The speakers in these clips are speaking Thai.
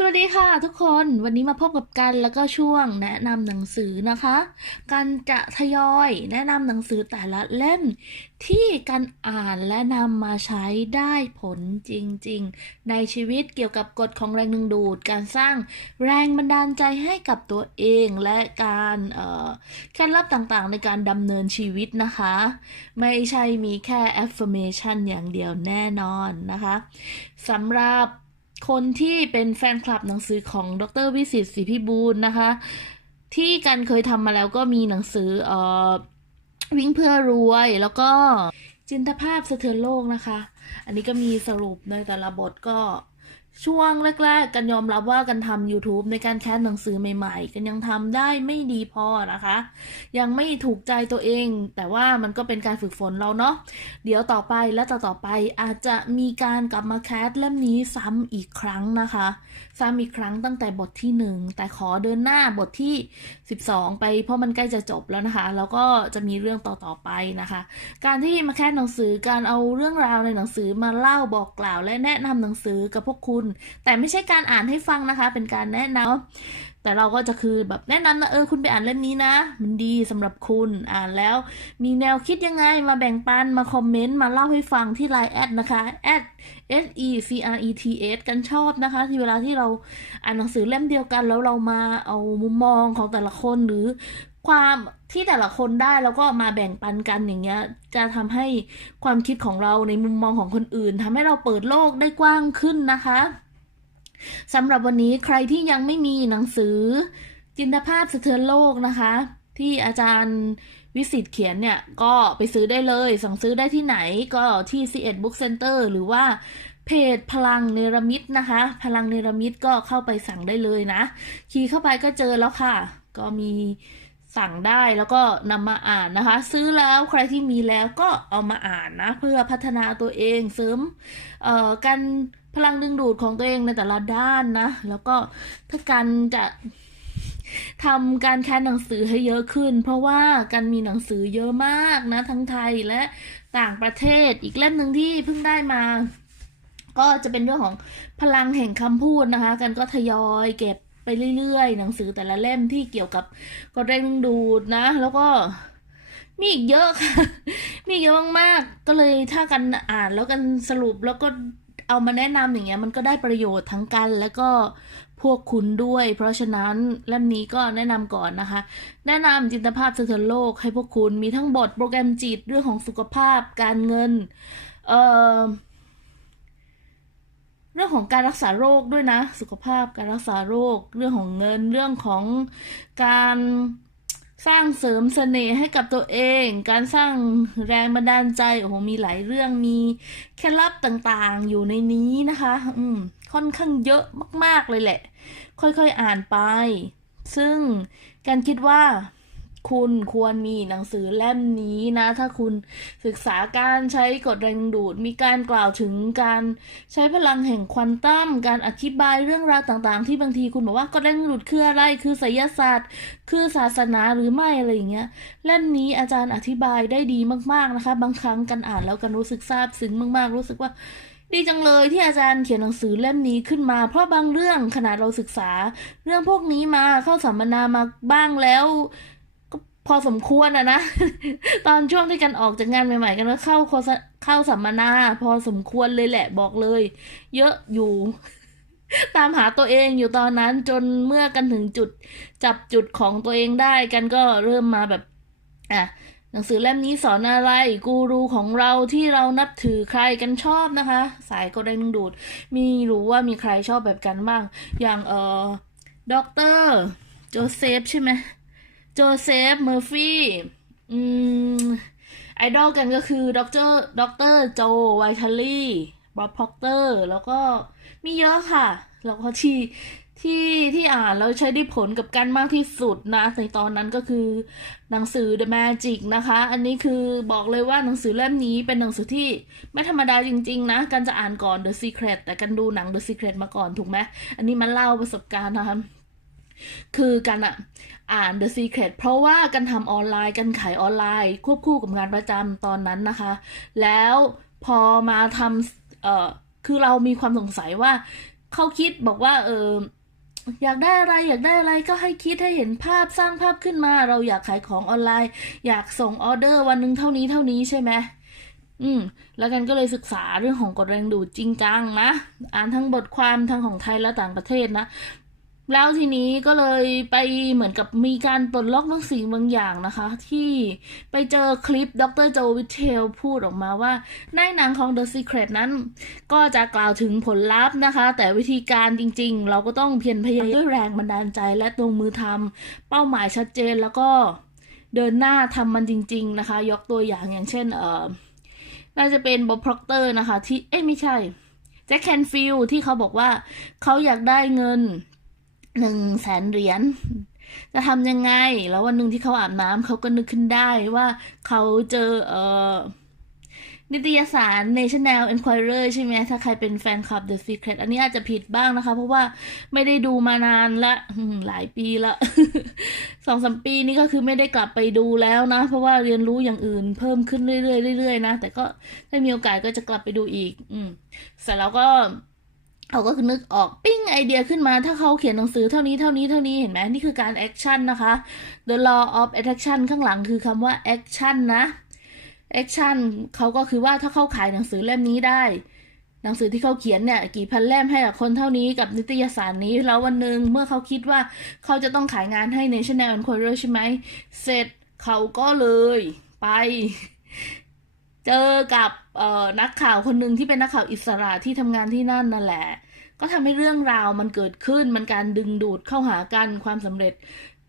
สวัสดีค่ะทุกคนวันนี้มาพบกับกันแล้วก็ช่วงแนะนำหนังสือนะคะ กันจะทยอยแนะนำหนังสือแต่ละเล่ม ที่กันอ่านและนำมาใช้ได้ผลจริงๆ ในชีวิตเกี่ยวกับกฎของแรงดึงดูด การสร้างแรงบันดาลใจให้กับตัวเองและการเคล็ดลับต่างๆ ในการดำเนินชีวิตนะคะ ไม่ใช่มีแค่ affirmation อย่างเดียวแน่นอนนะคะสำหรับ คนที่เป็นแฟนคลับหนังสือของดรวิสิตศรีพิบูลนะคะ ที่กันเคยทำมาแล้วก็มีหนังสือเอ่อวิ่งเพื่อรวยแล้วก็จินตภาพสะเทือนโลกนะคะ อันนี้ก็มีสรุปในแต่ละบทก็ ช่วงแรกๆ กันยอมรับว่ากันทำ YouTube ในการแคสหนังสือใหม่ ๆ กันยังทำได้ไม่ดีพอนะคะ ยังไม่ถูกใจตัวเอง แต่ว่ามันก็เป็นการฝึกฝนเราเนาะ เดี๋ยวต่อไปและต่อต่อไปอาจจะมีการกลับมาแคสเล่มนี้ซ้ำอีกครั้งนะคะ ซ้ำอีกครั้งตั้งแต่บทที่ 1 แต่ขอเดินหน้าบทที่ 12 ไปเพราะมันใกล้จะจบแล้วนะคะ แล้วก็จะมีเรื่องต่อๆไปนะคะ การที่มาแค่หนังสือการเอาเรื่องราวในหนังสือมาเล่าบอกกล่าว และแนะนำหนังสือกับพวกคุณ แต่ไม่ใช่การอ่านให้ฟังนะคะ เป็นการแนะนำ แต่เราก็จะคือแบบแนะนำนะเออคุณไปอ่านเล่มนี้นะ มันดีสำหรับคุณอ่านแล้ว มีแนวคิดยังไงมาแบ่งปันมาคอมเมนต์มาเล่าให้ฟังที่ไลน์แอดนะคะแอด S E C R E T S กันชอบนะคะ ที่เวลาที่เราอ่านหนังสือเล่มเดียวกัน แล้วเรามาเอามุมมองของแต่ละคนหรือความที่แต่ละคนได้แล้วก็มาแบ่งปันกันอย่างเงี้ย จะทำให้ความคิดของเราในมุมมองของคนอื่นทำให้เราเปิดโลกได้กว้างขึ้นนะคะ สำหรับวันนี้ใครที่ยังไม่มีหนังสือ จินตภาพสะเทือนโลกนะคะ ที่อาจารย์วิสิตเขียนเนี่ย ก็ไปซื้อได้เลย สั่งซื้อได้ที่ไหนก็ที่ c 1 Book Center หรือว่าเพจพลังเนรมิตนะคะ พลังเนรมิตก็เข้าไปสั่งได้เลยนะ คีย์เข้าไปก็เจอแล้วค่ะ ก็มีสั่งได้แล้วก็นำมาอ่านนะคะ ซื้อแล้วใครที่มีแล้วก็เอามาอ่านนะ เพื่อพัฒนาตัวเองเสริมเอ่อการ พลังดึงดูดของตัวเองในแต่ละด้านนะ แล้วก็ถ้าการจะทำการแคสหนังสือให้เยอะขึ้น เพราะว่ากันมีหนังสือเยอะมากนะ ทั้งไทยและต่างประเทศอีกเล่มหนึ่งที่เพิ่งได้มา ก็จะเป็นเรื่องของพลังแห่งคำพูดนะคะกันก็ทยอยเก็บไปเรื่อยๆ หนังสือแต่ละเล่มที่เกี่ยวกับกฎแรงดึงดูดนะ แล้วก็มีอีกเยอะค่ะ มีเยอะมากๆ ก็เลยถ้ากันอ่านแล้วกันสรุปแล้วก็ เอามาแนะนำอย่างเงี้ยมันก็ได้ประโยชน์ทั้งกันแล้วก็พวกคุณด้วย เพราะฉะนั้นเล่มนี้ก็แนะนำก่อนนะคะ แนะนำจินตภาพสะเทือนโลกให้พวกคุณมีทั้งบทโปรแกรมจิตเรื่องของสุขภาพการเงินเอ่อเรื่องของการรักษาโรคด้วยนะ สุขภาพการรักษาโรค เรื่องของเงินเรื่องของการ สร้างเสริมเสน่ห์ให้กับตัวเอง การสร้างแรงบันดาลใจโอ้โหมีหลายเรื่องมีเคล็ดลับต่างๆ อยู่ในนี้นะคะ อืมค่อนข้างเยอะมากๆเลยแหละ ค่อยๆอ่านไป ซึ่งการคิดว่า คุณควรมีหนังสือเล่มนี้นะ ถ้าคุณศึกษาการใช้กฎแรงดูด มีการกล่าวถึงการใช้พลังแห่งควอนตัม การอธิบายเรื่องราวต่างๆ ที่บางทีคุณบอกว่ากฎแรงดูดคืออะไร คือไสยศาสตร์ คือศาสนาหรือไม่อะไรอย่างเงี้ย เล่มนี้อาจารย์อธิบายได้ดีมากๆนะคะ บางครั้งกันอ่านแล้วกันรู้สึกซาบซึ้งมากๆ รู้สึกว่าดีจังเลยที่อาจารย์เขียนหนังสือเล่มนี้ขึ้นมา เพราะบางเรื่องขนาดเราศึกษา เรื่องพวกนี้มาเข้าสัมมนามาบ้างแล้ว พอสมควรอะนะ ตอนช่วงที่กันออกจากงานใหม่ ๆ กันก็เข้าเข้าสัมมนา พอสมควรเลยแหละบอกเลย เยอะอยู่ ตามหาตัวเองอยู่ตอนนั้นจนเมื่อกันถึงจุดจับจุดของตัวเองได้กันก็เริ่มมาแบบอะหนังสือเล่มนี้สอนอะไร กูรูของเราที่เรานับถือใครกันชอบนะคะ สายก็ได้ดึงดูด มีรู้ว่ามีใครชอบแบบกันบ้าง อย่างเออด็อกเตอร์โจเซฟใช่ไหม โจเซฟ เมอร์ฟี่อืมไอดอลกันก็คือด็อกเตอร์ด็อกเตอร์โจไวทัลลี่บ๊อบพ็อกเตอร์ แล้วก็มีเยอะค่ะ แล้วก็ที่ที่ที่อ่านแล้วใช้ได้ผลกับกันมากที่สุดนะในตอนนั้นก็คือหนังสือ The Magic นะคะ อันนี้คือบอกเลยว่าหนังสือเล่มนี้เป็นหนังสือที่ไม่ธรรมดาจริง ๆ นะ กันจะอ่านก่อน The Secret แต่กันดูหนัง The Secret มาก่อนถูกไหมอันนี้มันเล่าประสบการณ์นะคะคือกันอะ อ่าน The Secret เพราะว่ากันทำออนไลน์กันขายออนไลน์ ควบคู่กับงานประจำตอนนั้นนะคะ แล้วพอมาทำเอ่อคือเรามีความสงสัยว่าเขาคิดบอกว่าเอออยากได้อะไรอยากได้อะไรก็ให้คิดให้เห็นภาพสร้างภาพขึ้นมา เราอยากขายของออนไลน์ อยากส่งออเดอร์วันหนึ่งเท่านี้เท่านี้ใช่ไหมอืม แล้วกันก็เลยศึกษาเรื่องของกฎแรงดูดจริงจังนะ อ่านทั้งบทความทั้งของไทยและต่างประเทศนะ แล้วทีนี้ก็เลยไปเหมือนกับมีการปลดล็อกบางสิ่งบางอย่างนะคะ ที่ไปเจอคลิปดรโจวิเทลพูดออกมาว่า ในหนังของ The Secret นั้น ก็จะกล่าวถึงผลลัพธ์นะคะ แต่วิธีการจริงๆ เราก็ต้องเพียรพยายามด้วยแรงบันดาลใจและลงมือทำเป้าหมายชัดเจนแล้วก็เดินหน้าทำมันจริง ๆ นะคะ ยกตัวอย่างอย่างเช่นเออน่าจะเป็นบ๊อบพร็อกเตอร์นะคะที่เอ้ไม่ใช่แจ็คแคนฟิลที่เขาบอกว่าเขาอยากได้เงิน หนึ่งแสนเหรียญจะทำยังไง แล้ววันหนึ่งที่เขาอาบน้ำเขาก็นึกขึ้นได้ว่าเขาเจอเอ่อนิตยสาร National Enquirer ใช่ไหมถ้าใครเป็นแฟนคลับ The Secret อันนี้อาจจะผิดบ้างนะคะ เพราะว่าไม่ได้ดูมานานละหลายปีละสองสามปีนี้ก็คือไม่ได้กลับไปดูแล้วนะ เพราะว่าเรียนรู้อย่างอื่นเพิ่มขึ้นเรื่อยๆเรื่อยๆนะ แต่ก็ถ้ามีโอกาสก็จะกลับไปดูอีก อืมเสร็จแล้วก็ เขาก็นึกออกปิ้งไอเดียขึ้นมา ถ้าเขาเขียนหนังสือเท่านี้เท่านี้เท่านี้เห็นไหมนี่คือการแอคชั่นนะคะ The law of attraction ข้างหลังคือคำว่า action นนะ action เขาก็คือว่าถ้าเขาขายหนังสือเล่มนี้ได้ หนังสือที่เขาเขียนเนี่ยกี่พันเล่มให้กับคนเท่านี้กับนิตยสารนี้แล้ววันหนึ่งเมื่อเขาคิดว่าเขาจะต้องขายงานให้ National Enquirer ใช่ไหมเสร็จเขาก็เลยไป เจอกับนักข่าวคนหนึ่งที่เป็นนักข่าวอิสระที่ทำงานที่นั่นนั่นแหละ ก็ทำให้เรื่องราวมันเกิดขึ้นมันการดึงดูดเข้าหากันความสำเร็จ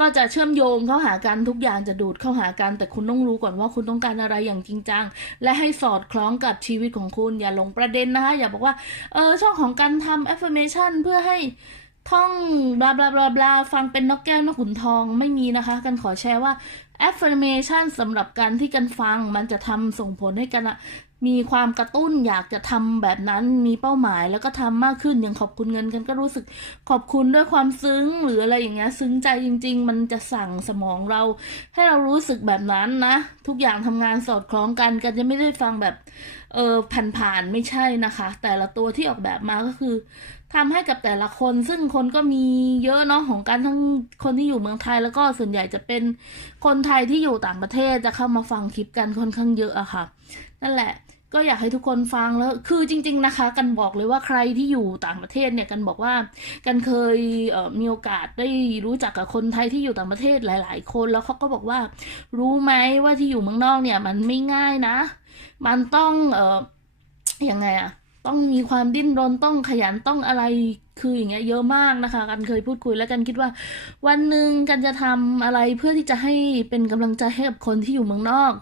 ก็จะเชื่อมโยงเข้าหากันทุกอย่างจะดูดเข้าหากัน แต่คุณต้องรู้ก่อนว่าคุณต้องการอะไรอย่างจริงจังและให้สอดคล้องกับชีวิตของคุณอย่าหลงประเด็นนะคะ อย่าบอกว่าเออช่องของการทำ affirmation เพื่อให้ท่องบลาบลาบลาบลาฟังเป็นนกแก้วนกขุนทองไม่มีนะคะ กันขอแชร์ว่า affirmation สำหรับการที่กันฟังมันจะทำส่งผลให้กัน มีความกระตุ้นอยากจะทำแบบนั้นมีเป้าหมายแล้วก็ทำมากขึ้นอย่างขอบคุณเงินกันก็รู้สึกขอบคุณด้วยความซึ้งหรืออะไรอย่างเงี้ยซึ้งใจจริง ๆ มันจะสั่งสมองเรา ให้เรารู้สึกแบบนั้นนะ ทุกอย่างทำงานสอดคล้องกันกันจะไม่ได้ฟังแบบเออผ่านๆไม่ใช่นะคะ แต่ละตัวที่ออกแบบมาก็คือทำให้กับแต่ละคน ซึ่งคนก็มีเยอะเนาะของการทั้งคนที่อยู่เมืองไทยแล้วก็ส่วนใหญ่จะเป็นคนไทยที่อยู่ต่างประเทศจะเข้ามาฟังคลิปกันค่อนข้างเยอะอะค่ะ นั่นแหละ ก็อยากให้ทุกคนฟังแล้ว คือจริง ๆนะคะ กันบอกเลยว่าใครที่อยู่ต่างประเทศเนี่ยกันบอกว่ากันเคยเมีโอกาสได้รู้จักกับคนไทยที่อยู่ต่างประเทศหลาย ๆ คนแล้วเขาก็บอกว่า รู้ไหมว่าที่อยู่เมืองนอกเนี่ยมันไม่ง่ายนะ มันต้องเอ่อยังไงอะต้องมีความดิ้นรนต้องขยันต้องอะไรคืออย่างเงี้ยเยอะมากนะคะ กันเคยพูดคุยแล้วกันคิดว่า วันหนึ่งกันจะทำอะไรเพื่อที่จะให้เป็นกำลังใจให้กับคนที่อยู่เมืองนอก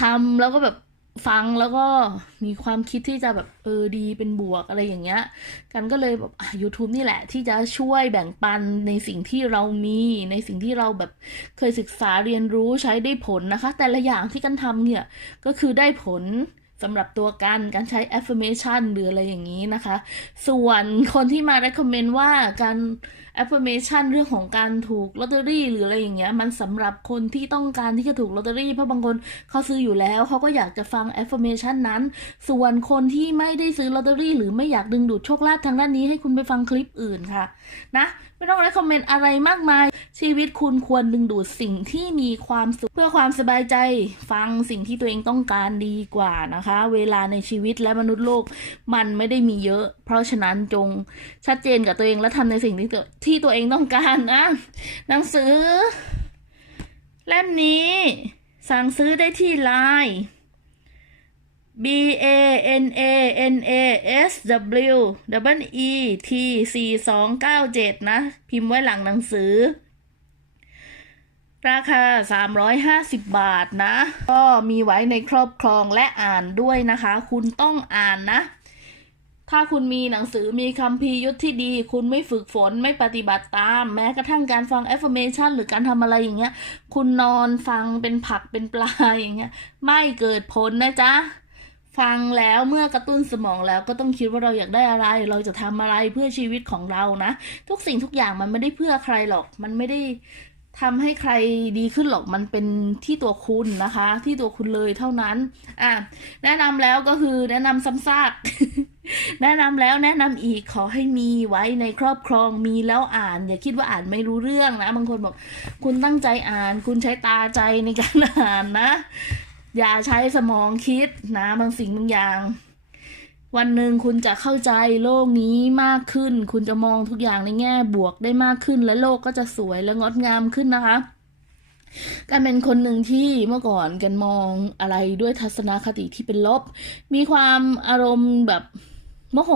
ทำแล้วก็แบบ ฟังแล้วก็มีความคิดที่จะแบบเออดีเป็นบวกอะไรอย่างเงี้ย กันก็เลยแบบอะ YouTube นี่แหละ ที่จะช่วยแบ่งปันในสิ่งที่เรามีในสิ่งที่เราแบบเคยศึกษาเรียนรู้ใช้ได้ผลนะคะ แต่ละอย่างที่กันทำเนี่ย ก็คือได้ผลสำหรับตัวกันการใช้ affirmation หรืออะไรอย่างนี้นะคะ ส่วนคนที่มา recommend ว่าการ affirmation เรื่องของการถูกลอตเตอรี่หรืออะไรอย่างเงี้ยมันสำหรับคนที่ต้องการที่จะถูกลอตเตอรี่เพราะบางคนเขาซื้ออยู่แล้วเขาก็อยากจะฟัง affirmation นั้น ส่วนคนที่ไม่ได้ซื้อลอตเตอรี่ หรือไม่อยากดึงดูดโชคลาภทางด้านนี้ให้คุณไปฟังคลิปอื่นค่ะนะไม่ต้อง recommend อะไรมากมาย ชีวิตคุณควรดึงดูดสิ่งที่มีความสุขเพื่อความสบายใจฟังสิ่งที่ตัวเองต้องการดีกว่านะคะ เวลาในชีวิตและมนุษย์โลกมันไม่ได้มีเยอะ เพราะฉะนั้นจงชัดเจนกับตัวเองและทำในสิ่งที่ตัวที่ตัวเองต้องการนะหนังสือ เล่มนี้ สั่งซื้อได้ที่ไลน์ B A N A N A S W W E T 4 2 9 7 นะ พิมพ์ไว้หลังหนังสือ ราคา 350 บาทนะ ก็มีไว้ในครอบครองและอ่านด้วยนะคะ คุณต้องอ่านนะ ถ้าคุณมีหนังสือมีคำพียุทธที่ดี คุณไม่ฝึกฝนไม่ปฏิบัติตาม แม้กระทั่งการฟัง affirmation หรือการทำอะไรอย่างเงี้ย คุณนอนฟังเป็นผักเป็นปลาอย่างเงี้ย ไม่เกิดผลนะจ๊ะ ฟังแล้วเมื่อกระตุ้นสมองแล้วก็ต้องคิดว่าเราอยากได้อะไร เราจะทำอะไรเพื่อชีวิตของเรานะ ทุกสิ่งทุกอย่างมันไม่ได้เพื่อใครหรอก มันไม่ได้ ทำให้ใครดีขึ้นหรอกมันเป็นที่ตัวคุณนะคะ ที่ตัวคุณเลยเท่านั้น อะแนะนำแล้วก็คือแนะนำซ้ำซากแนะนำแล้วแนะนำอีกขอให้มีไว้ในครอบครองมีแล้วอ่าน อย่าคิดว่าอ่านไม่รู้เรื่องนะบางคนบอก คุณตั้งใจอ่าน คุณใช้ตาใจในการอ่านนะ อย่าใช้สมองคิดนะบางสิ่งบางอย่าง วันหนึ่งคุณจะเข้าใจโลกนี้มากขึ้น คุณจะมองทุกอย่างในแง่บวกได้มากขึ้น และโลกก็จะสวยและงดงามขึ้นนะคะการเป็นคนหนึ่งที่เมื่อก่อนกันมองอะไรด้วยทัศนคติที่เป็นลบ มีความอารมณ์แบบโมโห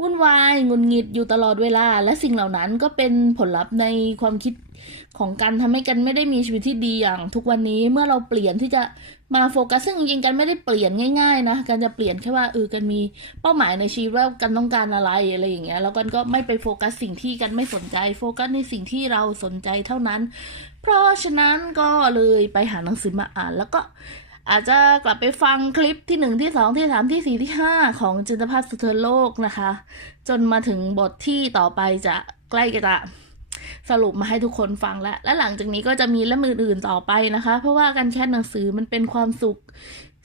วุ่นวายงุนงิดอยู่ตลอดเวลา และสิ่งเหล่านั้นก็เป็นผลลัพธ์ในความคิดของกันทำให้กันไม่ได้มีชีวิตที่ดีอย่างทุกวันนี้เมื่อเราเปลี่ยนที่จะ มาโฟกัสซึ่งจริงๆกันไม่ได้เปลี่ยนง่าย ๆ นะกันจะเปลี่ยนแค่ว่าเออกันมีเป้าหมายในชีวิตว่ากันต้องการอะไรอะไรอย่างเงี้ยแล้วกันก็ไม่ไปโฟกัสสิ่งที่กันไม่สนใจ โฟกัสในสิ่งที่เราสนใจเท่านั้น เพราะฉะนั้นก็เลยไปหาหนังสือมาอ่านแล้วก็อาจจะกลับไปฟังคลิปที่หนึ่งที่สองที่สามที่สี่ที่ห้าของจินตภาพสุเทรโลกนะคะ จนมาถึงบทที่ต่อไปจะใกล้จะ สรุปมาให้ทุกคนฟังแล้ว และหลังจากนี้ก็จะมีเล่มอื่นๆต่อไปนะคะ เพราะว่าการแค่หนังสือมันเป็นความสุข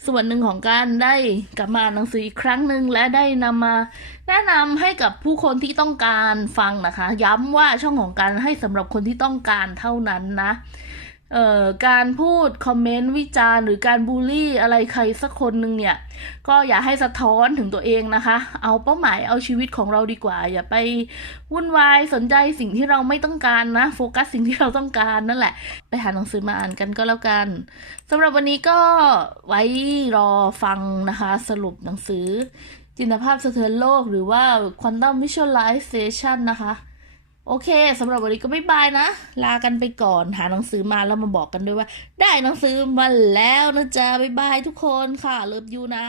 ส่วนหนึ่งของการได้กลับมาหนังสืออีกครั้งหนึ่งและได้นำมา แนะนำให้กับผู้คนที่ต้องการฟังนะคะ ย้ำว่าช่องของการให้สำหรับคนที่ต้องการเท่านั้นนะ เอ่อการพูดคอมเมนต์วิจารณ์หรือการบูลลี่อะไรใครสักคนหนึ่งเนี่ย ก็อย่าให้สะท้อนถึงตัวเองนะคะ เอาเป้าหมายเอาชีวิตของเราดีกว่า อย่าไปวุ่นวายสนใจสิ่งที่เราไม่ต้องการนะ โฟกัสสิ่งที่เราต้องการนั่นแหละ ไปหาหนังสือมาอ่านกันก็แล้วกันสำหรับวันนี้ก็ไว้รอฟังนะคะ สรุปหนังสือ จินตภาพสะเทือนโลกหรือว่า Quantum Visualization นะคะ โอเคสำหรับวันนี้ก็บ๊ายบายนะ ลากันไปก่อนหาหนังสือมาแล้วมาบอกกันด้วยว่า ได้หนังสือมาแล้วนะจ๊ะบ๊ายบายทุกคนค่ะเลิฟยูนะ